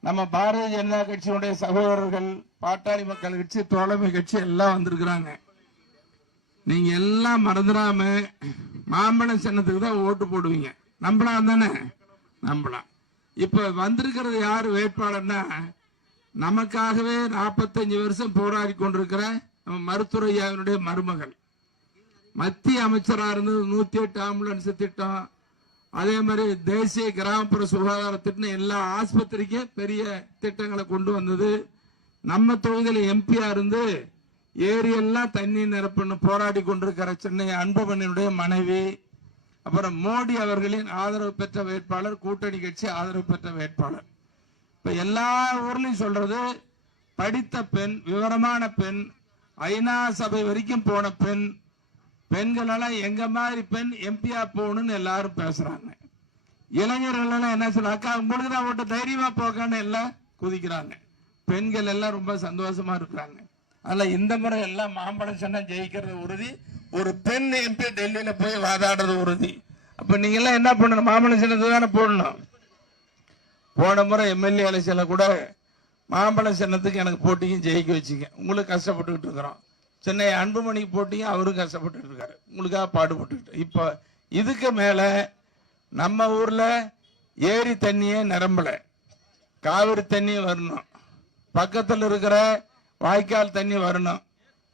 நம்ம பாரதிய ஜனதா கட்சியினுடைய சகோதரர்கள் பாட்டாளி மக்கள் கட்சி தோழமை கட்சி எல்லாம் வந்திருக்கிறாங்க. நீங்க எல்லாம் மறந்துடாம மாம்பழம் சின்னத்துக்கு தான் ஓட்டு போடுவீங்க. நம்பலாம் தானே? நம்பலாம். இப்ப வந்திருக்கிறது யாரு? வேட்பாளர்னா நமக்காகவே நாற்பத்தஞ்சு வருஷம் போராடி கொண்டிருக்கிற நம்ம மருத்துவரையாவினுடைய மருமகள். மத்திய அமைச்சராக இருந்தது நூத்தி எட்டு ஆம்புலன்ஸ் திட்டம் அதே மாதிரி தேசிய கிராமப்புற சுகாதார திட்டம் எல்லா ஆஸ்பத்திரிக்கும் பெரிய திட்டங்களை கொண்டு வந்தது. நம்ம தொகுதியில் எம்பியா இருந்து ஏரியெல்லாம் தண்ணி நிரப்புன்னு போராடி கொண்டிருக்கிற சென்னை அன்புமணியுடைய மனைவி அப்புறம் மோடி அவர்களின் ஆதரவு பெற்ற வேட்பாளர் கூட்டணி கட்சி ஆதரவு பெற்ற வேட்பாளர். இப்ப எல்லா ஊர்லயும் சொல்றது படித்த பெண் விவரமான பெண் ஐநா சபை வரைக்கும் போன பெண் பெண்களெல்லாம் எங்க மாதிரி பெண் எம்பியா போகணும்னு எல்லாரும் பேசுறாங்க. இளைஞர்கள் எல்லாம் என்ன சொல்ல அக்கா உங்களுக்கு தான் ஓட்டு தைரியமா போகன்னு எல்லாம் குதிக்கிறாங்க. பெண்கள் எல்லாம் ரொம்ப சந்தோஷமா இருக்கிறாங்க. அதுல இந்த முறை எல்லாம் மாம்பழம் சொன்னா ஜெயிக்கிறது உறுதி. ஒரு பெண் எம்பி டெல்லியில போய் வாதாடுறது உறுதி. அப்ப நீங்க எல்லாம் என்ன பண்ணணும்? மாம்பழம் சின்னத்தை தானே போடணும். போன முறை எம்எல்ஏ எலெக்ஷன்ல கூட மாம்பழம் சின்னத்துக்கு எனக்கு போட்டியும் ஜெயிக்க வச்சுங்க. உங்களுக்கு கஷ்டப்பட்டுக்கிட்டு இருக்கிறோம். சென்னை அன்புமணி போட்டியும் அவரும் கஷ்டப்பட்டுட்டு இருக்காரு உங்களுக்காக பாடுபட்டு இப்போ இதுக்கு மேல நம்ம ஊர்ல ஏரி தண்ணியே நிரம்பல. காவிரி தண்ணி வரணும். பக்கத்தில் இருக்கிற வாய்க்கால் தண்ணி வரணும்.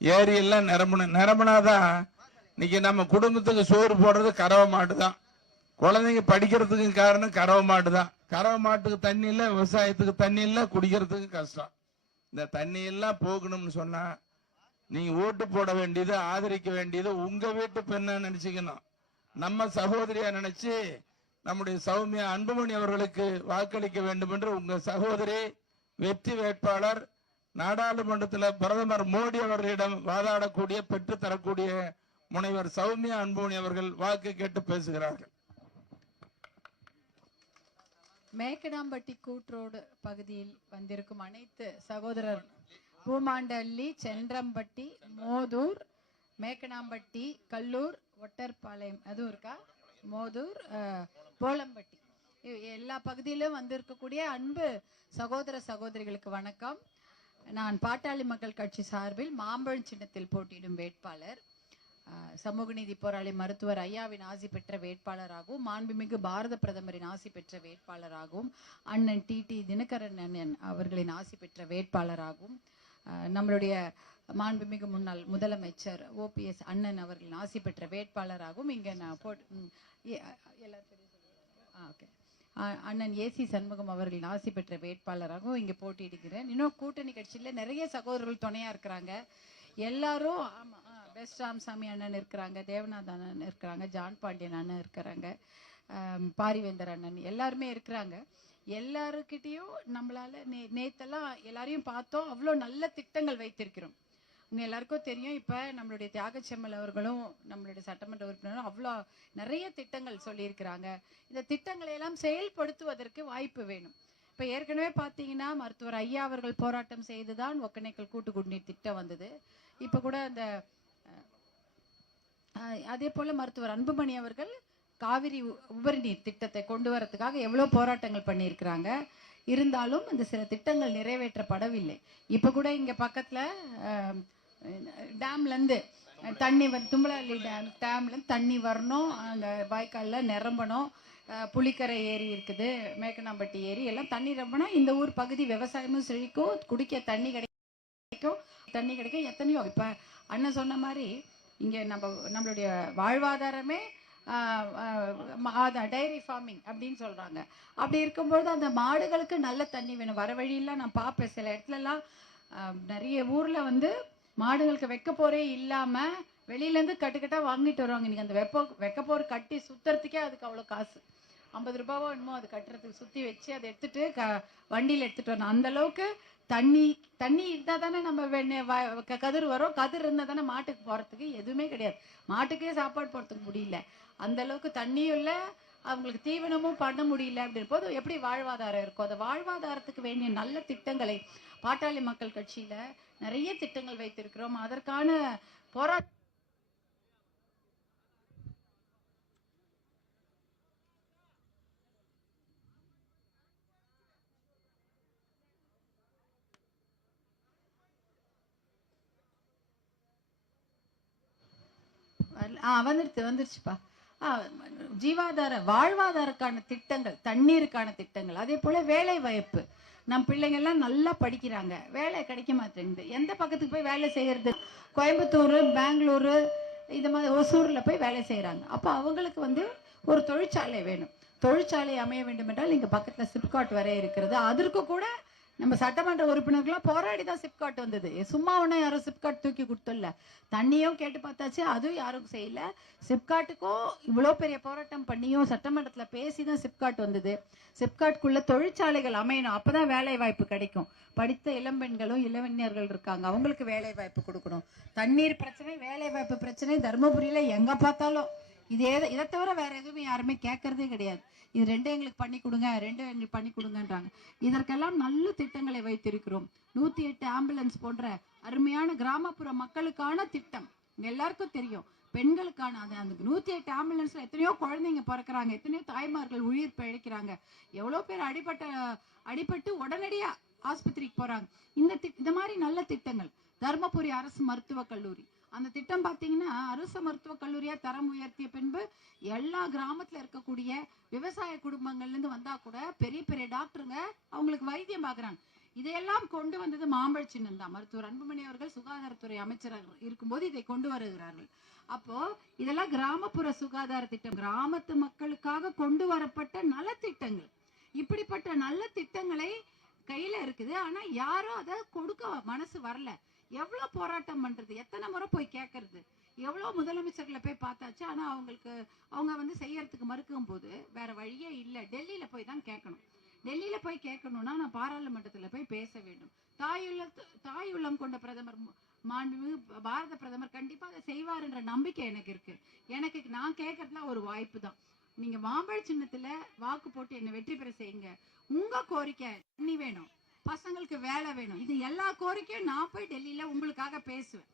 ஏரி எல்லாம் நிரம்பணும். நிரம்பினாதான் இன்னைக்கு நம்ம குடும்பத்துக்கு சோறு போடுறது கறவை மாட்டு தான் குழந்தைங்க படிக்கிறதுக்கு காரணம் கறவை மாட்டு தான் கறவை மாட்டுக்கு தண்ணி இல்லை விவசாயத்துக்கு தண்ணி இல்லை குடிக்கிறதுக்கு கஷ்டம். இந்த தண்ணி எல்லாம் போகணும்னு சொன்னா நீங்க ஓட்டு போட வேண்டியது ஆதரிக்க வேண்டியது உங்க வீட்டு பெண்ணா நினைச்சுக்கணும். நம்ம சகோதரியா நினைச்சு நம்முடைய சௌமியா அன்புமணி அவர்களுக்கு வாக்களிக்க வேண்டும் என்று உங்க சகோதரி வெற்றி வேட்பாளர் நாடாளுமன்றத்தில் பிரதமர் மோடி அவர்களிடம் வாதாடக்கூடிய பெற்று தரக்கூடிய முனைவர் சௌமியா அன்புமணி அவர்கள் வாக்கு கேட்டு பேசுகிறார்கள். மேக்கடாம்பட்டி கூற்றோடு பகுதியில் வந்திருக்கும் அனைத்து சகோதரர் பூமாண்டல்லி சென்றம்பட்டி மோதூர் மேக்கனாம்பட்டி கல்லூர் ஒட்டர்பாளையம். அதுவும் இருக்கா மோதூர் போலம்பட்டி. எல்லா பகுதியிலும் வந்திருக்கக்கூடிய அன்பு சகோதர சகோதரிகளுக்கு வணக்கம். நான் பாட்டாளி மக்கள் கட்சி சார்பில் மாம்பழம் சின்னத்தில் போட்டியிடும் வேட்பாளர் சமூக நீதி போராளி மருத்துவர் ஐயாவின் ஆசி பெற்ற வேட்பாளராகவும் மாண்புமிகு பாரத பிரதமரின் ஆசி பெற்ற வேட்பாளராகவும் அண்ணன் டி டி தினகரன் அண்ணன் அவர்களின் ஆசி பெற்ற வேட்பாளராகவும் நம்மளுடைய மாண்புமிகு முன்னாள் முதலமைச்சர் ஓபிஎஸ் அண்ணன் அவர்களின் ஆசி பெற்ற வேட்பாளராகவும் இங்கே நான் போட் ஆ ஓகே. அண்ணன் ஏசி சண்முகம் அவர்களின் ஆசி பெற்ற வேட்பாளராகவும் இங்கே போட்டியிடுகிறேன். இன்னும் கூட்டணி கட்சியில் நிறைய சகோதரர்கள் துணையாக இருக்கிறாங்க. எல்லாரும் ஆமாம் ஆ, பெஸ்ட் ராமசாமி அண்ணன் இருக்கிறாங்க தேவநாத் அண்ணன் இருக்கிறாங்க ஜான் பாண்டியன் அண்ணன் இருக்கிறாங்க பாரிவேந்தர் அண்ணன் எல்லாருமே இருக்கிறாங்க. எல்லாருக்கிட்டேயும் நம்மளால நே நேத்தெல்லாம் எல்லாரையும் பார்த்தோம். அவ்வளோ நல்ல திட்டங்கள் வைத்திருக்கிறோம். உங்க எல்லாருக்கும் தெரியும் இப்ப நம்மளுடைய தியாகச்செம்மல் அவர்களும் நம்மளுடைய சட்டமன்ற உறுப்பினரும் அவ்வளோ நிறைய திட்டங்கள் சொல்லியிருக்கிறாங்க. இந்த திட்டங்களை எல்லாம் செயல்படுத்துவதற்கு வாய்ப்பு வேணும். இப்ப ஏற்கனவே பாத்தீங்கன்னா மருத்துவர் ஐயா அவர்கள் போராட்டம் செய்துதான் ஒக்கனைக்கல் கூட்டு குடிநீர் திட்டம் வந்தது. இப்ப கூட அந்த அதே போல மருத்துவர் அன்புமணி அவர்கள் காவிரி உ- உபரி நீர் திட்டத்தை கொண்டு வரதுக்காக எவ்வளோ போராட்டங்கள் பண்ணியிருக்கிறாங்க. இருந்தாலும் இந்த சில திட்டங்கள் நிறைவேற்றப்படவில்லை. இப்போ கூட இங்கே பக்கத்தில் டேம்லேருந்து தண்ணி வ- தும்பலி டேம் டேம்லேருந்து தண்ணி வரணும் அந்த வாய்க்காலில் நிரம்பணும் புளிக்கரை ஏரி இருக்குது மேக்கனாம்பட்டி ஏரி எல்லாம் தண்ணி ரொம்பனா இந்த ஊர் பகுதி விவசாயமும் செழிக்கும் குடிக்க தண்ணி கிடைக்கும் தண்ணி கிடைக்கும் எத்தனையோ இப்போ அண்ணன் சொன்ன மாதிரி இங்கே நம்ம நம்மளுடைய வாழ்வாதாரமே டைரி ஃபார்மிங் அப்படின்னு சொல்றாங்க. அப்படி இருக்கும்பொழுது அந்த மாடுகளுக்கு நல்ல தண்ணி வேணும். வர வழியெல்லாம் நான் பார்ப்பேன். சில இடத்துலலாம் நிறைய ஊரில் வந்து மாடுகளுக்கு வைக்க போரே இல்லாமல் வெளியிலேருந்து கட்டுக்கட்டாக கட்டுக்கட்டா வாங்கிட்டு வருவாங்க. இன்றைக்கி அந்த வெப்ப வைக்க போகிற கட்டி சுத்துறதுக்கே அதுக்கு அவ்வளோ காசு. ஐம்பது ரூபாவோ என்னமோ அது கட்டுறதுக்கு சுற்றி வச்சு அதை எடுத்துட்டு க வண்டியில் எடுத்துகிட்டு வரணும். அந்தளவுக்கு தண்ணி தண்ணி இருந்தால் தானே நம்ம வ- க- கதிர் வரும். கதிர் இருந்தால் தானே மாட்டுக்கு போறதுக்கு எதுவுமே கிடையாது. மாட்டுக்கே சாப்பாடு போகிறதுக்கு முடியல. அந்த அளவுக்கு தண்ணியும் இல்லை அவங்களுக்கு தீவனமும் பண்ண முடியல அப்படின்ற எப்படி வாழ்வாதாரம் இருக்கும்? அந்த வாழ்வாதாரத்துக்கு வேண்டிய நல்ல திட்டங்களை பாட்டாளி மக்கள் கட்சியில நிறைய திட்டங்கள் வைத்திருக்கிறோம். அதற்கான போராட்டம் ஆ வந்துருச்சு வந்துருச்சுப்பா ஜீவாதார வாழ்வாதாரக்கான திட்டங்கள் தண்ணீருக்கான திட்டங்கள் அதே போல வேலை வாய்ப்பு. நம் பிள்ளைங்க எல்லாம் நல்லா படிக்கிறாங்க. வேலை கிடைக்க மாட்டேங்குது. எந்த பக்கத்துக்கு போய் வேலை செய்யறது? கோயம்புத்தூர் பெங்களூரு இந்த மாதிரி ஒசூர்ல போய் வேலை செய்யறாங்க. அப்போ அவங்களுக்கு வந்து ஒரு தொழிற்சாலை வேணும். தொழிற்சாலை அமைய வேண்டும் என்றால் இங்க பக்கத்துல சிப்காட் வரை இருக்கிறது. அதற்கு கூட நம்ம சட்டமன்ற உறுப்பினர்கள்லாம் போராடி தான் சிப்காட் வந்தது. சும்மா ஒன்றும் யாரும் சிப்காட் தூக்கி கொடுத்தல தண்ணியும் கேட்டு பார்த்தாச்சு அதுவும் யாரும் செய்யல. சிப்காட்டுக்கும் இவ்வளோ பெரிய போராட்டம் பண்ணியும் சட்டமன்றத்தில் பேசி தான் சிப்காட் வந்தது. சிப்காட்குள்ள தொழிற்சாலைகள் அமையணும். அப்பதான் வேலை வாய்ப்பு கிடைக்கும். படித்த இளம்பெண்களும் இளவெண்ணியர்கள் இருக்காங்க. அவங்களுக்கு வேலை வாய்ப்பு கொடுக்கணும். தண்ணீர் பிரச்சனை வேலை வாய்ப்பு பிரச்சனை தருமபுரியில் எங்கே பார்த்தாலும். இதே இதை தவிர வேற எதுவுமே யாருமே கேட்கறதே கிடையாது. இது ரெண்டும் எங்களுக்கு பண்ணி கொடுங்க ரெண்டும் எங்களுக்கு பண்ணி கொடுங்கன்றாங்க. இதற்கெல்லாம் நல்ல திட்டங்களை வைத்திருக்கிறோம். நூத்தி எட்டு ஆம்புலன்ஸ் போன்ற அருமையான கிராமப்புற மக்களுக்கான திட்டம். எல்லாருக்கும் தெரியும். பெண்களுக்கான அது அந்த நூத்தி எட்டு ஆம்புலன்ஸ்ல எத்தனையோ குழந்தைங்க பிறக்கிறாங்க. எத்தனையோ தாய்மார்கள் உயிர் பிழைக்கிறாங்க. எவ்வளவு பேர் அடிபட்ட அடிபட்டு உடனடியா ஆஸ்பத்திரிக்கு போறாங்க. இந்த இந்த மாதிரி நல்ல திட்டங்கள். தர்மபுரி அரசு மருத்துவக் கல்லூரி. அந்த திட்டம் பார்த்தீங்கன்னா அரசு மருத்துவக் கல்லூரியா தரம் உயர்த்திய பின்பு எல்லா கிராமத்துல இருக்கக்கூடிய விவசாய குடும்பங்கள்ல இருந்து வந்தா கூட பெரிய பெரிய டாக்டருங்க அவங்களுக்கு வைத்தியம் பாக்குறாங்க. இதையெல்லாம் கொண்டு வந்தது மாம்பழ சின்னம் தான். மருத்துவர் அன்புமணி அவர்கள் சுகாதாரத்துறை அமைச்சராக இருக்கும்போது இதை கொண்டு வருகிறார்கள். அப்போ இதெல்லாம் கிராமப்புற சுகாதார திட்டம். கிராமத்து மக்களுக்காக கொண்டு வரப்பட்ட நலத்திட்டங்கள் இப்படிப்பட்ட நல்ல திட்டங்களை கையில இருக்குது. ஆனா யாரும் அதை கொடுக்க மனசு வரல. எவ்வளோ போராட்டம் பண்ணுறது எத்தனை முறை போய் கேட்கறது எவ்வளோ முதலமைச்சர்களை போய் பார்த்தாச்சு? ஆனால் அவங்களுக்கு அவங்க வந்து செய்யறதுக்கு மறுக்கும் போது வேற வழியே இல்லை. டெல்லியில் போய் தான் கேட்கணும் டெல்லியில் போய் கேட்கணும்னா நான் பாராளுமன்றத்தில் போய் பேச வேண்டும். தாயுள்ள தாயுள்ளம் கொண்ட பிரதமர் மாண்பு மாண்புமிகு பாரத பிரதமர் கண்டிப்பாக அதை செய்வார் என்ற நம்பிக்கை எனக்கு இருக்கு. எனக்கு நான் கேட்கறதுலாம் ஒரு வாய்ப்பு தான். நீங்க மாம்பழ சின்னத்துல வாக்கு போட்டு என்னை வெற்றி பெற செய்யுங்க. உங்க கோரிக்கை தண்ணி வேணும். பசங்களுக்கு வேலை வேணும். இது எல்லா கோரிக்கையும் நான் போய் டெல்லியில உங்களுக்காக பேசுவேன்.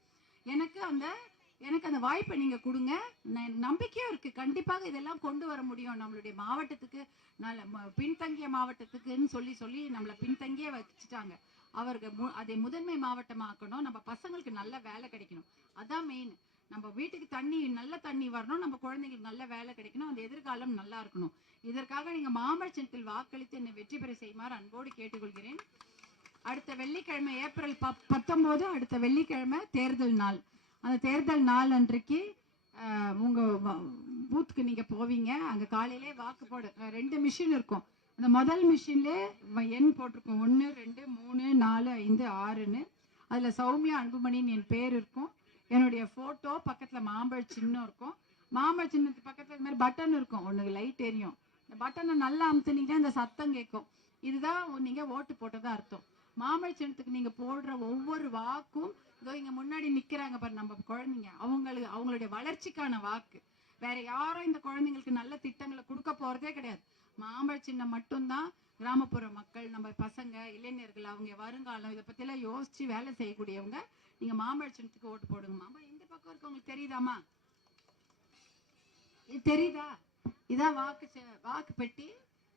எனக்கு அந்த எனக்கு அந்த வாய்ப்பை நீங்க கொடுங்க. நம்பிக்கையும் இருக்கு. கண்டிப்பாக இதெல்லாம் கொண்டு வர முடியும். நம்மளுடைய மாவட்டத்துக்கு நல்ல பின்தங்கிய மாவட்டத்துக்குன்னு சொல்லி சொல்லி நம்மளை பின்தங்கியே வச்சுட்டாங்க. அவர்கள் மு- அதை முதன்மை மாவட்டமாக்கணும். நம்ம பசங்களுக்கு நல்ல வேலை கிடைக்கணும். அதான் மெயின் நம்ம வீட்டுக்கு தண்ணி நல்ல தண்ணி வரணும். நம்ம குழந்தைங்களுக்கு நல்ல வேலை கிடைக்கணும். அந்த எதிர்காலம் நல்லா இருக்கணும். இதற்காக நீங்கள் மாம்பழ வாக்களித்து என்னை வெற்றி பெற செய்யுமாறு அன்போடு கேட்டுக்கொள்கிறேன். அடுத்த வெள்ளிக்கிழமை ஏப்ரல் ப- பத்தொம்போது அடுத்த வெள்ளிக்கிழமை தேர்தல் நாள். அந்த தேர்தல் நாள் அன்றைக்கு உங்கள் பூத்துக்கு நீங்கள் போவீங்க. அங்கே காலையிலே வாக்கு போட ரெண்டு மிஷின் இருக்கும். அந்த முதல் மிஷின்ல எண் போட்டிருக்கும். ஒன்று ரெண்டு மூணு நாலு ஐந்து ஆறுன்னு. அதில் சௌமியா அன்புமணின்னு என் பேர் இருக்கும். என்னுடைய ஃபோட்டோ பக்கத்தில் மாம்பழ சின்னம் இருக்கும். மாம்பழ சின்னத்துக்கு பக்கத்தில் இந்த மாதிரி பட்டன் இருக்கும். ஒன்று லைட் எரியும். இந்த பட்டனை நல்லா அமுத்துனீங்கன்னா இந்த சத்தம் கேட்கும். இதுதான் நீங்க ஓட்டு போட்டதா அர்த்தம். மாமழை சின்னத்துக்கு நீங்க போடுற ஒவ்வொரு வாக்கும் இதோ இங்க முன்னாடி நிக்கிறாங்க பாரு நம்ம குழந்தைங்க. அவங்களுக்கு அவங்களுடைய வளர்ச்சிக்கான வாக்கு. வேற யாரும் இந்த குழந்தைங்களுக்கு நல்ல திட்டங்களை கொடுக்க போறதே கிடையாது. மாம்பழ சின்னம் மட்டும்தான் கிராமப்புற மக்கள் நம்ம பசங்க இளைஞர்கள் அவங்க வருங்காலம் இதை பத்தி எல்லாம் யோசிச்சு வேலை செய்யக்கூடியவங்க நீங்க மாம்பழ சின்னத்துக்கு ஓட்டு போடுங்க. மாம்பழம் இந்த பக்கம் இருக்கவங்களுக்கு தெரியுதாமா இது தெரியுதா? இதான் வாக்கு வாக்கு பெட்டி.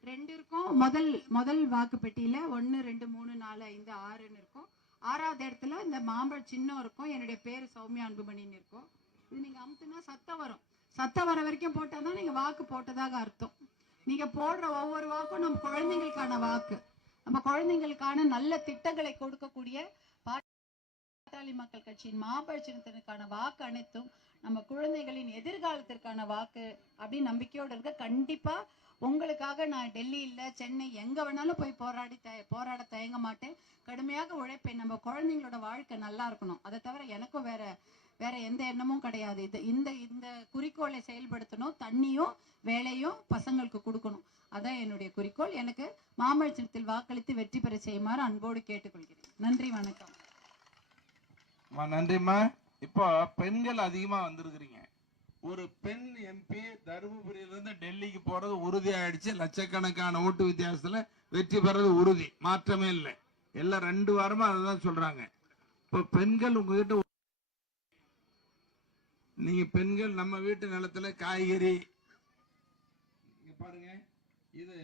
ரெண்டு இருக்கும் முதல் முதல் வாக்கு பெட்டியில ஒன்னு ரெண்டு மூணு நாலு ஐந்து ஆறுன்னு இருக்கும். ஆறாவது இடத்துல இந்த மாம்பழ சின்னம் இருக்கும். என்னுடைய பேரு சௌமியா அன்புமணின்னு இருக்கும். இது நீங்க அமுத்துனா சத்தம் வரும். சத்தம் வர வரைக்கும் போட்டாதான் நீங்க வாக்கு போட்டதாக அர்த்தம். நீங்க போடுற ஒவ்வொரு வாக்கும் நம்ம குழந்தைங்களுக்கான வாக்கு. நம்ம குழந்தைங்களுக்கான நல்ல திட்டங்களை கொடுக்கக்கூடிய பாட்டாளி மக்கள் கட்சியின் மாம்பழ சின்னத்திற்கான வாக்கு அனைத்தும் நம்ம குழந்தைகளின் எதிர்காலத்திற்கான வாக்கு அப்படின்னு நம்பிக்கையோட இருக்க கண்டிப்பா உங்களுக்காக நான் டெல்லி சென்னை எங்க வேணாலும் போய் போராடி த- போராட தயங்க மாட்டேன். கடுமையாக உழைப்பேன். நம்ம குழந்தைங்களோட வாழ்க்கை நல்லா இருக்கணும். அதை தவிர எனக்கும் வேற வேற எந்த எண்ணமும் கிடையாது. இது இந்த இந்த குறிக்கோளை செயல்படுத்தணும். தண்ணியும் வேலையும் பசங்களுக்கு கொடுக்கணும். அதான் என்னுடைய குறிக்கோள். எனக்கு மாமல்லத்தில் வாக்களித்து வெற்றி பெற செய்யுமாறு அன்போடு கேட்டுக்கொள்கிறேன். நன்றி வணக்கம். நன்றிம்மா. இப்போ பெண்கள் அதிகமா வந்திருக்கிறீங்க. ஒரு பெண் எம்பி தருமபுரியிலிருந்து டெல்லிக்கு போறது உறுதி ஆயிடுச்சு லட்சக்கணக்கான ஓட்டு வித்தியாசத்துல வெற்றி பெறது உறுதி. மாற்றமே இல்லை. எல்லாம் ரெண்டு வாரமா அதுதான் சொல்றாங்க. இப்போ பெண்கள் உங்ககிட்ட நீங்கள் நீங்க பெண்கள் நம்ம வீட்டு நிலத்துல காய்கறி இங்க பாருங்க. இது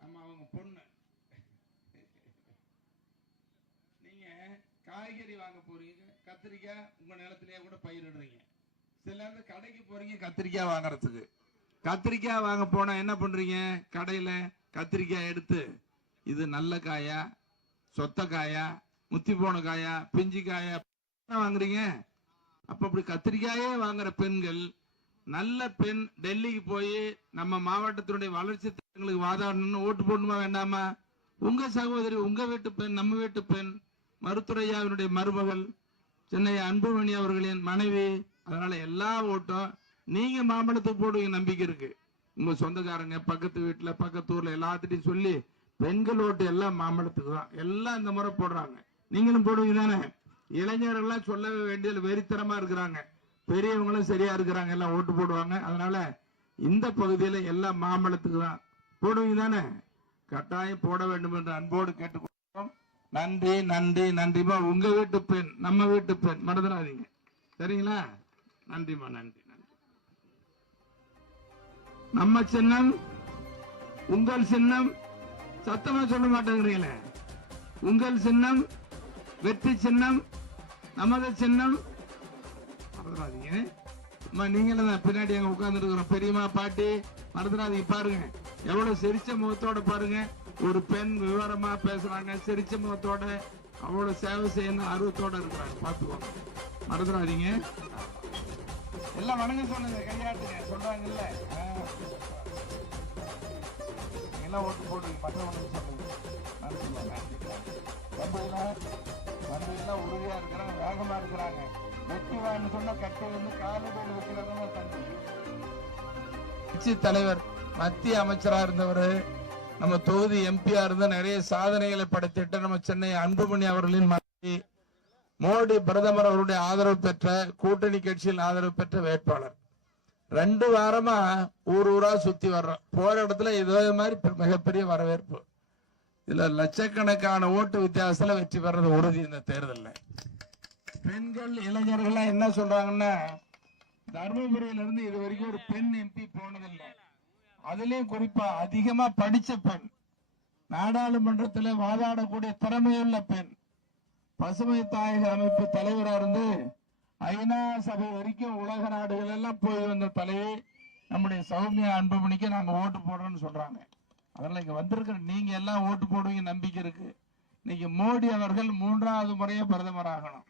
நம்ம அவங்க பொண்ணு நீங்க காய்கறி வாங்க போறீங்க கத்திரிக்காய் உங்க நிலத்திலேயே கூட பயிரிடுறீங்க. சில நேரத்தில் கடைக்கு போறீங்க கத்திரிக்காய் வாங்குறதுக்கு. கத்திரிக்காய் வாங்க போனா என்ன பண்றீங்க? கடையில கத்திரிக்காய் எடுத்து இது நல்ல காயா சொத்த காயா முத்தி போன காயா பிஞ்சு காயா வாங்குறீங்க? அப்ப அப்படி கத்திரிக்காயே வாங்குற பெண்கள் நல்ல பெண் டெல்லிக்கு போய் நம்ம மாவட்டத்தினுடைய வளர்ச்சி திட்டங்களுக்கு வாதாடணும்னு ஓட்டு போடணுமா வேண்டாமா? உங்க சகோதரி உங்க வீட்டு பெண் நம்ம வீட்டு பெண் மருத்துரையாவினுடைய மருமகள் சென்னை அன்புமணி அவர்களின் மனைவி அதனால எல்லா ஓட்டும் நீங்க மாம்பழத்துக்கு போடுவீங்க நம்பிக்கை இருக்கு. உங்க சொந்தக்காரங்க பக்கத்து வீட்டுல பக்கத்து ஊர்ல எல்லாத்திட்டையும் சொல்லி பெண்கள் ஓட்டு எல்லாம் மாம்பழத்துக்கு தான். எல்லாம் இந்த முறை போடுறாங்க. நீங்களும் போடுவீங்க தானே? இளைஞர்கள்லாம் சொல்ல வேண்டியது வெறித்தனமா இருக்கிறாங்க. பெரியவங்களும் சரியா இருக்கிறாங்க எல்லாம் ஓட்டு போடுவாங்க. அதனால இந்த பகுதியில எல்லாம் மாம்பழத்துக்கு தான். போடுவீங்க தானே? கட்டாயம் போட வேண்டும் என்று அன்போடு கேட்டுக்கொள்கிறோம். நன்றி நன்றி நன்றிமா உங்க வீட்டு பெண் நம்ம வீட்டு பெண். மறந்துடாதீங்க. சரிங்களா? நன்றிமா நன்றி நன்றி. நம்ம சின்னம் உங்கள் சின்னம் சத்தமா சொல்ல மாட்டேங்கிறீங்களே? உங்கள் சின்னம் வெற்றி சின்னம் நமது சின்னம். மறந்துடாதீங்க. அம்மா நீங்களும் தான் பின்னாடி அங்க உட்கார்ந்துருக்கிறோம் பெரியம்மா பாட்டி மறந்துடாதீங்க. பாருங்க. எவ்வளவு சிரிச்ச முகத்தோட பாருங்க. ஒரு பெண் விவரமா பேசுறாங்க சிரிச்ச முகத்தோட அவளோட சேவை செய்யணும் ஆர்வத்தோட இருக்கிறாங்க. பாத்துக்கோங்க மறந்துடாதீங்க. எல்லாம் வணக்கம் சொல்லுங்க கையாட்டுங்க. சொல்றாங்கல்ல. எல்லாம் ஓட்டு போடுங்க மற்றவங்களுக்கு சொல்லுங்க நன்றிம்மா, நன்றி, நன்றி. உறுதியா இருக்கிறாங்க வேகமா இருக்கிறாங்க. வெற்றி வான்னு சொன்னா கட்டை வந்து காலடியில் வைக்கிறதா தண்ணி கட்சி தலைவர் மத்திய அமைச்சரா இருந்தவர் நம்ம தொகுதி எம்பியா இருந்த நிறைய சாதனைகளை படைத்திட்டு நம்ம சென்னை அன்புமணி அவர்களின் மனைவி மோடி பிரதமர் அவருடைய ஆதரவு பெற்ற கூட்டணி கட்சியில் ஆதரவு பெற்ற வேட்பாளர். ரெண்டு வாரமா ஊர் ஊரா சுத்தி வர்றோம். போற இடத்துல இதே மாதிரி மிகப்பெரிய வரவேற்பு. இதுல லட்சக்கணக்கான ஓட்டு வித்தியாசத்துல வெற்றி பெறது உறுதி இந்த தேர்தலில். பெண்கள் இளைஞர்கள்லாம் என்ன சொல்றாங்கன்னா தருமபுரியில இருந்து இது வரைக்கும் ஒரு பெண் எம்பி போனதில்லை. அதுலயும் குறிப்பா அதிகமா படிச்ச பெண் நாடாளுமன்றத்தில் வாதாடக்கூடிய திறமையுள்ள பெண் பசுமை தாயக அமைப்பு தலைவராக இருந்து ஐநா சபை வரைக்கும் உலக நாடுகள் எல்லாம் போய் வந்த தலைவி நம்முடைய சௌமியா அன்புமணிக்கு நாங்க ஓட்டு போடுறோம்னு சொல்றாங்க. அதனால இங்க வந்திருக்கிற நீங்க எல்லாம் ஓட்டு போடுவீங்க நம்பிக்கை இருக்கு. இன்னைக்கு மோடி அவர்கள் மூன்றாவது முறையே பிரதமர் ஆகணும்.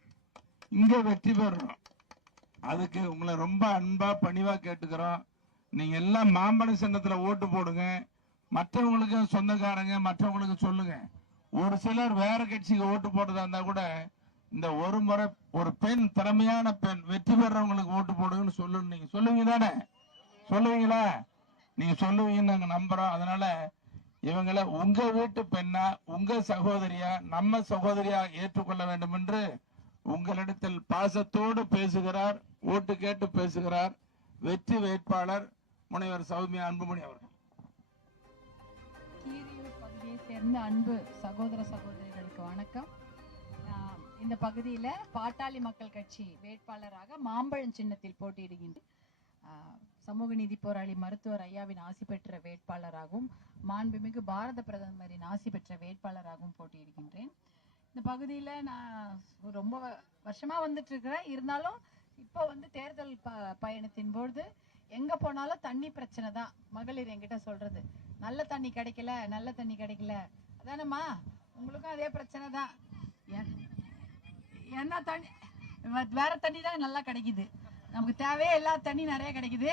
இங்க வெற்றி பெறணும். அதுக்கு உங்களை ரொம்ப அன்பா பணிவா கேட்டுக்கிறோம். நீங்க எல்லாம் மாம்பழ சின்னத்துல ஓட்டு போடுங்க. மற்றவங்களுக்கு சொந்தக்காரங்க மற்றவங்களுக்கு சொல்லுங்க. ஒரு சிலர் வேற கட்சிக்கு ஓட்டு போட்டதா இருந்தா கூட இந்த ஒரு முறை ஒரு பெண் திறமையான பெண் வெற்றி பெறவங்களுக்கு ஓட்டு போடுங்கன்னு சொல்லுன்னு நீங்க சொல்லுவீங்க தானே? சொல்லுவீங்களா? நீங்க சொல்லுவீங்கன்னு நாங்க நம்புறோம். அதனால இவங்களை உங்க வீட்டு பெண்ணா உங்க சகோதரியா நம்ம சகோதரியா ஏற்றுக்கொள்ள வேண்டும் என்று உங்களிடத்தில் பாசத்தோடு பேசுகிறார் ஓட்டு கேட்டு பேசுகிறார். வெற்றி வேட்பாளர் முனைவர் சௌமியா அன்புமணி அவர்கள். பகுதியை சேர்ந்த அன்பு சகோதர சகோதரிகளுக்கு வணக்கம். ஆஹ் இந்த பகுதியில பாட்டாளி மக்கள் கட்சி வேட்பாளராக மாம்பழம் சின்னத்தில் போட்டியிடுகின்றேன் ஆஹ் சமூக நீதி போராளி மருத்துவர் ஐயாவின் ஆசி பெற்ற வேட்பாளராகவும் மாண்புமிகு பாரத பிரதமரின் ஆசி பெற்ற வேட்பாளராகவும் போட்டியிடுகின்றேன். இந்த பகுதியில நான் ரொம்ப வருஷமா வந்துட்டு இருக்கிறேன். இருந்தாலும் இப்போ வந்து தேர்தல் ப பயணத்தின் பொழுது எங்க போனாலும் தண்ணி பிரச்சனை தான். மகளிர் என்கிட்ட சொல்றது. நல்ல தண்ணி கிடைக்கல நல்ல தண்ணி கிடைக்கல. அதானம்மா? உங்களுக்கும் அதே பிரச்சனை தான். என்ன தண்ணி வேற தண்ணி தான் நல்லா கிடைக்குது. நமக்கு தேவையே எல்லா தண்ணி நிறைய கிடைக்குது.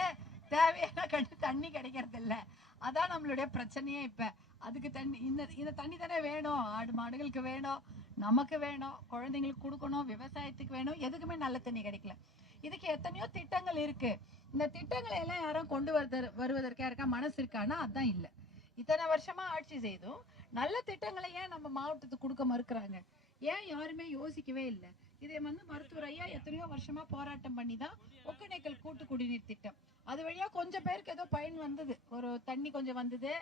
தேவையான கண்ணி தண்ணி கிடைக்கிறது இல்ல. அதான் நம்மளுடைய பிரச்சனையே இப்ப. அதுக்கு தண்ணி இந்த இந்த தண்ணி தானே வேணும். ஆடு மாடுகளுக்கு வேணும். நமக்கு வேணும். குழந்தைங்களுக்கு கொடுக்கணும். விவசாயத்துக்கு வேணும். எதுக்குமே நல்ல தண்ணி கிடைக்கல. இதுக்கு எத்தனையோ திட்டங்கள் இருக்கு. இந்த திட்டங்களை எல்லாம் யாரும் கொண்டு வருத வருவதற்கு யாருக்கா மனசு இருக்கான்னா அதான் இல்லை. இத்தனை வருஷமா ஆட்சி செய்தும் நல்ல திட்டங்களை ஏன் நம்ம மாவட்டத்துக்கு கொடுக்க மறுக்கிறாங்க? ஏன் யாருமே யோசிக்கவே இல்லை. இதை வந்து மருத்துவர் ஐயா எத்தனையோ வருஷமா போராட்டம் பண்ணி தான் ஒக்கநேக்கல் கூட்டு குடிநீர் திட்டம். அது வழியா கொஞ்சம் பேருக்கு ஏதோ பயன் வந்தது. ஒரு தண்ணி கொஞ்சம் வந்தது.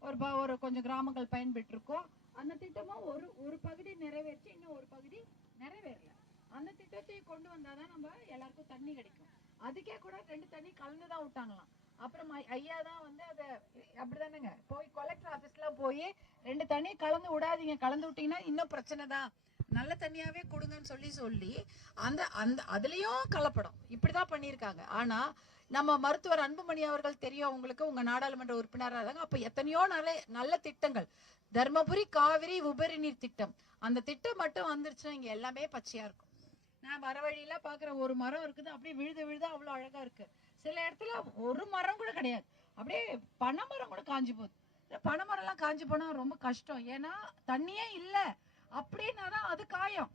ஒரு ப- ஒரு கொஞ்சம் கிராமங்கள் பயன்பெற்றிருக்கோம். அந்த திட்டமும் ஒரு ஒரு பகுதி நிறைவேற்றி இன்னும் ஒரு பகுதி நிறைவேறல. அந்த திட்டத்தை கொண்டு வந்தாதான் நம்ம எல்லாருக்கும் தண்ணி கிடைக்கும். அதுக்கே கூட ரெண்டு தண்ணி கலந்து தான் விட்டாங்களாம். அப்புறம் ஐயா தான் வந்து அதை அப்படிதானேங்க. போய் கலெக்டர் ஆஃபீஸ்லாம் போய் ரெண்டு தண்ணி கலந்து விடாதீங்க. கலந்து விட்டீங்கன்னா இன்னும் பிரச்சனை தான் நல்ல தண்ணியாவே கொடுங்கன்னு சொல்லி சொல்லி அந்த அந்த அதுலயும் கலப்படம் இப்படிதான் பண்ணியிருக்காங்க. ஆனா நம்ம மருத்துவர் அன்புமணி அவர்கள் தெரியும் உங்களுக்கு உங்க நாடாளுமன்ற உறுப்பினராக இருந்தாங்க அப்ப எத்தனையோ நல்ல நல்ல திட்டங்கள். தர்மபுரி காவிரி உபரி நீர் திட்டம். அந்த திட்டம் மட்டும் வந்துருச்சுன்னா இங்க எல்லாமே பச்சையா இருக்கும். நான் வர வழியில் பார்க்குற ஒரு மரம் இருக்குது. அப்படியே விழுது விழுது அவ்வளோ அழகாக இருக்குது சில இடத்துல ஒரு மரம் கூட கிடையாது. அப்படியே பனை மரம் கூட காஞ்சு போகுது. இந்த பனை மரம்லாம் எல்லாம் போனால் ரொம்ப கஷ்டம். ஏன்னா தண்ணியே இல்லை. அப்படின்னா தான் அது காயம்.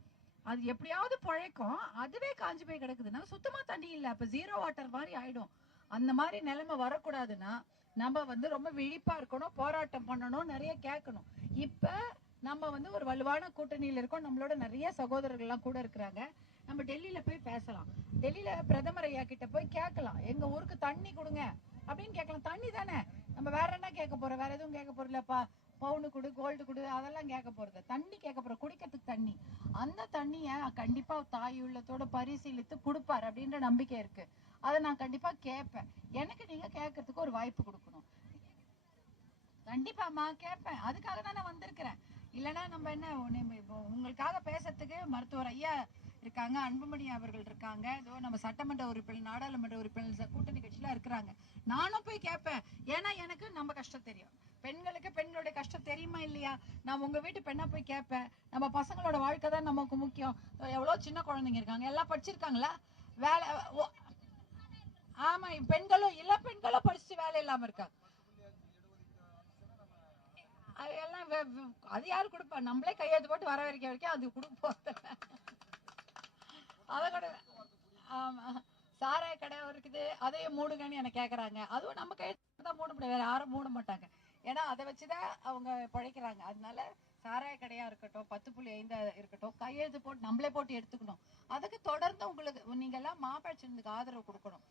அது எப்படியாவது பழைக்கும். அதுவே காஞ்சி போய் கிடக்குதுன்னா சுத்தமாக தண்ணி இல்லை. அப்போ ஜீரோ வாட்டர் மாதிரி ஆகிடும் அந்த மாதிரி நிலைமை வரக்கூடாதுன்னா நம்ம வந்து ரொம்ப விழிப்பாக இருக்கணும் போராட்டம் பண்ணணும் நிறைய கேட்கணும். இப்போ நம்ம வந்து ஒரு வலுவான கூட்டணியில் இருக்கோம். நம்மளோட நிறைய சகோதரர்கள்லாம் கூட இருக்கிறாங்க. நம்ம டெல்லியில போய் பேசலாம். டெல்லியில பிரதமர் ஐயா கிட்ட போய் கேட்கலாம். எங்க ஊருக்கு தண்ணி கொடுங்க அப்படின்னு கேட்கலாம். தண்ணி தானே? நம்ம வேற என்ன கேட்க போறோம்? வேற எதுவும் கேட்க போறோம்லப்பா பவுனு கொடு கோல்டு கொடு அதெல்லாம் கேட்க போறது தண்ணி கேட்க போறோம். குடிக்கிறதுக்கு தண்ணி. அந்த தண்ணிய கண்டிப்பா தாய் உள்ளத்தோட பரிசீலித்து கொடுப்பாரு அப்படின்ற நம்பிக்கை இருக்கு. அதை நான் கண்டிப்பா கேட்பேன். எனக்கு நீங்க கேட்கறதுக்கு ஒரு வாய்ப்பு கொடுக்கணும். கண்டிப்பாம்மா கேட்பேன். அதுக்காக தான் நான் வந்திருக்கிறேன். இல்லைன்னா நம்ம என்ன இப்போ உங்களுக்காக பேசுறதுக்கு மருத்துவர் ஐயா இருக்காங்க. அன்புமணி அவர்கள் இருக்காங்க. ஏதோ நம்ம சட்டமன்ற உறுப்பினர் நாடாளுமன்ற உறுப்பினர் கூட்டணி கட்சியில இருக்கிறாங்க. நானும் போய் கேட்பேன் ஏன்னா எனக்கு நம்ம கஷ்டம் தெரியும். பெண்களுக்கு பெண்களுடைய கஷ்டம் தெரியுமா இல்லையா? நான் உங்க வீட்டு பெண்ணா போய் கேட்பேன் நம்ம பசங்களோட வாழ்க்கை தான் நமக்கு முக்கியம். எவ்வளவு சின்ன குழந்தைங்க இருக்காங்க. எல்லாம் படிச்சிருக்காங்களா? வேலை ஆமா பெண்களும் இல்ல பெண்களும் படிச்சு வேலை இல்லாம இருக்காங்க. அது எல்லாம் அது யாரு கொடுப்பா? நம்மளே கையெழுத்து போட்டு வர வரைக்கும் வரைக்கும் அது கொடுப்போம். அதை கூட ஆமா. சாராய கடை இருக்குது. அதையும் மூடுங்கன்னு எனக்கு கேட்குறாங்க அதுவும் நம்ம கையெழுத்து தான் மூட முடியும் வேறு யாரும் மூட மாட்டாங்க. ஏன்னா அதை வச்சு தான் அவங்க பிழைக்கிறாங்க. அதனால சாராய கடையாக இருக்கட்டும் பத்து புள்ளி ஐந்தாக இருக்கட்டும் கையெழுத்து போட்டு நம்மளே போட்டு எடுத்துக்கணும். அதுக்கு தொடர்ந்து உங்களுக்கு நீங்கள்லாம் எல்லாம் ஆதரவு கொடுக்கணும்.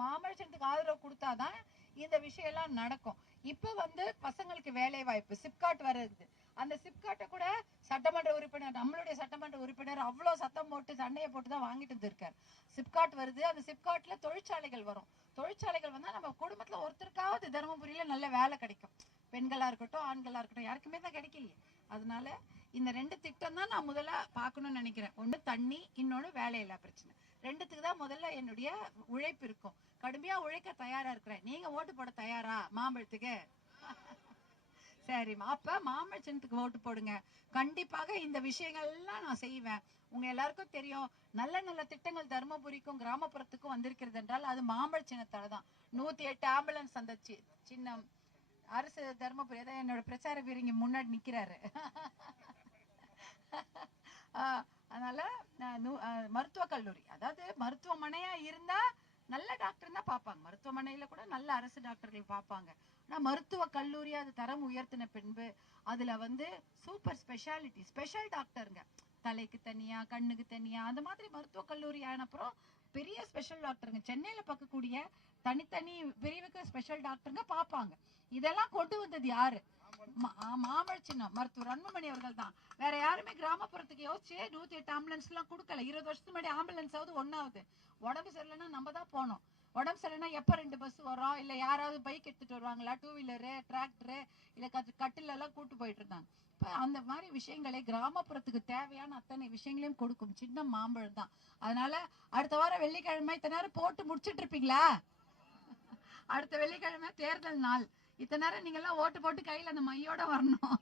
மாம்பழச்சனத்துக்கு ஆதரவு கொடுத்தாதான் இந்த விஷயம் எல்லாம் நடக்கும். இப்போ வந்து பசங்களுக்கு வேலை வாய்ப்பு சிப்காட் வருது அந்த சிப்காட்டை கூட சட்டமன்ற உறுப்பினர் நம்மளுடைய சட்டமன்ற உறுப்பினர் அவ்வளவு சத்தம் போட்டு சண்டையை போட்டு தான் வாங்கிட்டு வந்திருக்காரு. சிப்காட் வருது அந்த சிப்காட்டில் தொழிற்சாலைகள் வரும். தொழிற்சாலைகள் வந்தா நம்ம குடும்பத்துல ஒருத்தருக்காவது தருமபுரியில நல்ல வேலை கிடைக்கும். பெண்களா இருக்கட்டும் ஆண்களா இருக்கட்டும் யாருக்குமே தான் கிடைக்கலையே. அதனால இந்த ரெண்டு திட்டம் தான் நான் முதல்ல பார்க்கணும்னு நினைக்கிறேன். ஒன்று தண்ணி இன்னொன்னு வேலையில்லா பிரச்சனை. ரெண்டுத்துக்கு தான் முதல்ல என்னுடைய உழைப்பு இருக்கும். கடுமையா உழைக்க தயாரா இருக்கிறேன். நீங்க ஓட்டு போட தயாரா? மாம்பழத்துக்கு. சரிம்மா. அப்ப மாம்பழச்சனத்துக்கு ஓட்டு போடுங்க. கண்டிப்பாக இந்த விஷயங்கள் எல்லாம் நான் செய்வேன். உங்க எல்லாருக்கும் தெரியும் நல்ல நல்ல திட்டங்கள் தருமபுரிக்கும் கிராமப்புறத்துக்கும் வந்திருக்கிறது என்றால் அது மாம்பழ சின்னத்தால தான். நூத்தி எட்டு ஆம்புலன்ஸ் அந்த சி- சின்னம் அரசு தருமபுரி தான் என்னோட பிரச்சார வீரங்க முன்னாடி நிக்கிறாரு. ஆஹ் அதனால நான் கல்லூரி. அதாவது மருத்துவமனையா இருந்தா நல்ல டாக்டர் தான் பார்ப்பாங்க. மருத்துவமனையில கூட நல்ல அரசு டாக்டர்கள் பார்ப்பாங்க. ஆனா மருத்துவ கல்லூரி அது தரம் உயர்த்தின பின்பு அதுல வந்து சூப்பர் ஸ்பெஷாலிட்டி ஸ்பெஷல் டாக்டருங்க தலைக்கு தனியா கண்ணுக்கு தனியா அந்த மாதிரி மருத்துவ கல்லூரி ஆன அப்புறம் பெரிய ஸ்பெஷல் டாக்டருங்க சென்னையில பார்க்கக்கூடிய தனித்தனி பிரிவுக்கு ஸ்பெஷல் டாக்டருங்க பார்ப்பாங்க. இதெல்லாம் கொண்டு வந்தது யாரு? மா- மாமழ சின்னம் மருத்துவர் அன்புமணி அவர்கள் தான். வேற யாருமே கிராமப்புறத்துக்கு யோசிச்சு நூத்தி எட்டு ஆம்புலன்ஸ் எல்லாம் கொடுக்கல. இருபது வருஷத்துக்கு முன்னாடி ஆம்புலன்ஸ் ஆகுது ஒன்னாவது உடம்பு சரியில்லைன்னா நம்ம தான் போனோம் உடம்பு சரியில்லைன்னா எப்போ ரெண்டு பஸ் வரும்? இல்லை யாராவது பைக் எடுத்துகிட்டு வருவாங்களா? டூ வீலரு டிராக்டரு இல்லை கட்டு கட்டிலெல்லாம் கூட்டு போயிட்டு இருந்தாங்க. அந்த மாதிரி விஷயங்களை கிராமப்புறத்துக்கு தேவையான அத்தனை விஷயங்களையும் கொடுக்கும். சின்ன மாம்பழம் தான். அதனால அடுத்த வாரம் வெள்ளிக்கிழமை இத்தனை நேரம் போட்டு முடிச்சுட்டு இருப்பீங்களா? அடுத்த வெள்ளிக்கிழமை தேர்தல் நாள். இத்தனை நேரம் நீங்கெல்லாம் ஓட்டு போட்டு கையில் அந்த மையோட வரணும்.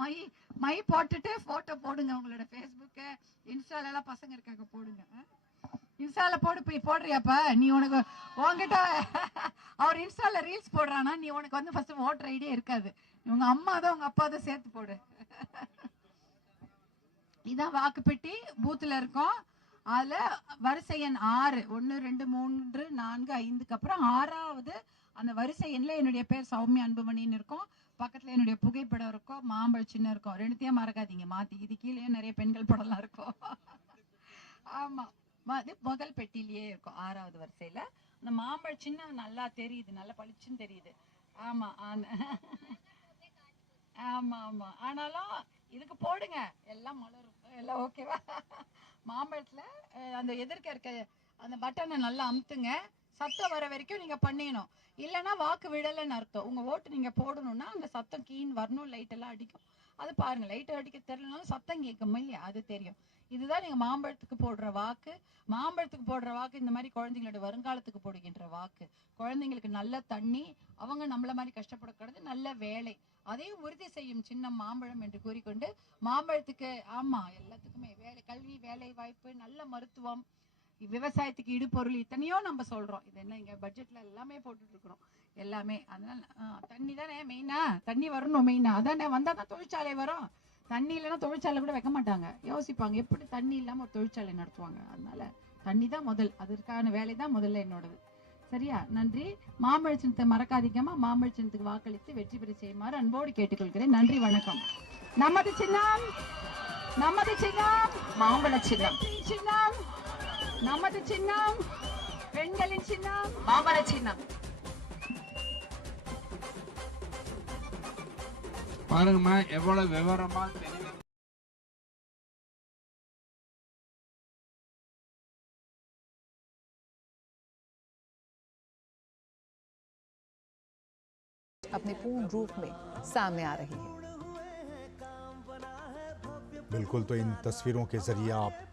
மை மை போட்டுட்டு ஃபோட்டோ போடுங்க உங்களோட ஃபேஸ்புக்கு இன்ஸ்டாலெல்லாம் பசங்க இருக்காங்க போடுங்க. இன்ஸ்டால போடு போய் போடுறியாப்பா? நீ உனக்கு உன்கிட்ட அவர் இன்ஸ்டால ரீல்ஸ் போடுறானா நீ உனக்கு வந்து ஃபர்ஸ்ட் ஓட்டர் ஐடியே இருக்காது. உங்க அம்மா தான் உங்க அப்பா தான் சேர்த்து போடு. இதான் வாக்குப்பெட்டி பூத்துல இருக்கும். அதுல வரிசை எண் ஆறு. ஒன்னு ரெண்டு மூன்று நான்கு ஐந்துக்கு அப்புறம் ஆறாவது அந்த வரிசை எண்ல என்னுடைய பேர் சௌமியா அன்புமணின்னு இருக்கும். பக்கத்துல என்னுடைய புகைப்படம் இருக்கும். மாம்பழ சின்ன இருக்கும். ரெண்டுத்தையும் மறக்காதீங்க. மாத்தி இது கீழே நிறைய பெண்கள் படம்லாம் இருக்கும். ஆமா. அது முதல் பெட்டிலேயே இருக்கும் ஆறாவது வரிசையில. அந்த மாம்பழ சின்ன நல்லா தெரியுது நல்லா பளிச்சுன்னு தெரியுது. ஆமா அந்த- ஆமா ஆமா. ஆனாலும் இதுக்கு போடுங்க. எல்லாம் மலரும். எல்லாம் ஓகேவா மாம்பழத்துல அந்த எதிர்க்க இருக்க அந்த பட்டனை நல்லா அமுத்துங்க. சத்தம் வர வரைக்கும் நீங்க பண்ணிடணும் இல்லைன்னா வாக்கு விடலைன்னு அர்த்தம். உங்க ஓட்டு நீங்க போடணும்னா அந்த சத்தம் கீன் வரணும் லைட் எல்லாம் அடிக்கும். அது பாருங்க லைட் அடிக்க தெரியலனாலும் சத்தம் கேட்கும் இல்லையா? அது தெரியும். இதுதான் நீங்க மாம்பழத்துக்கு போடுற வாக்கு. மாம்பழத்துக்கு போடுற வாக்கு இந்த மாதிரி குழந்தைங்களோட வருங்காலத்துக்கு போடுகின்ற வாக்கு. குழந்தைங்களுக்கு நல்ல தண்ணி அவங்க நம்மள மாதிரி கஷ்டப்படக்கூடாது நல்ல வேலை. அதையும் உறுதி செய்யும் சின்ன மாம்பழம் என்று கூறிக்கொண்டு மாம்பழத்துக்கு ஆமா எல்லாத்துக்குமே வேலை கல்வி வேலை வாய்ப்பு நல்ல மருத்துவம் விவசாயத்துக்கு இடுபொருள் இத்தனையோ நம்ம சொல்றோம். இது என்ன இங்க பட்ஜெட்ல எல்லாமே போட்டுட்டு இருக்கிறோம். எல்லாமே. அதனால தண்ணி தானே மெயினா தண்ணி வரணும் மெயினா அதானே வந்தா தான் தொழிற்சாலை வரும். தண்ணி இல்லைன்னா தொழிற்சாலை கூட வைக்க மாட்டாங்க. யோசிப்பாங்க எப்படி தண்ணி இல்லாம ஒரு தொழிற்சாலை நடத்துவாங்க? அதனால தண்ணி தான் முதல். அதற்கான வேலை தான் முதல்ல என்னோடது. சரியா? நன்றி. மாம்பழ சின்னத்தை மறக்காதீங்கம்மா. மாம்பழ சின்னத்துக்கு வாக்களித்து வெற்றி பெற செய்யுமாறு அன்போடு கேட்டுக்கொள்கிறேன். நன்றி வணக்கம். நமது சின்னம் நமது சின்னம் மாம்பழ சின்னம். சின்னம் நமது சின்னம் பெண்களின் சின்னம் மாம்பழ சின்னம். பாருங்கம்மா எவ்வளவு விவரமா தெளிவா अपने पूर्ण रूप में सामने आ रही है बिल्कुल तो इन तस्वीरों के ज़रिए आप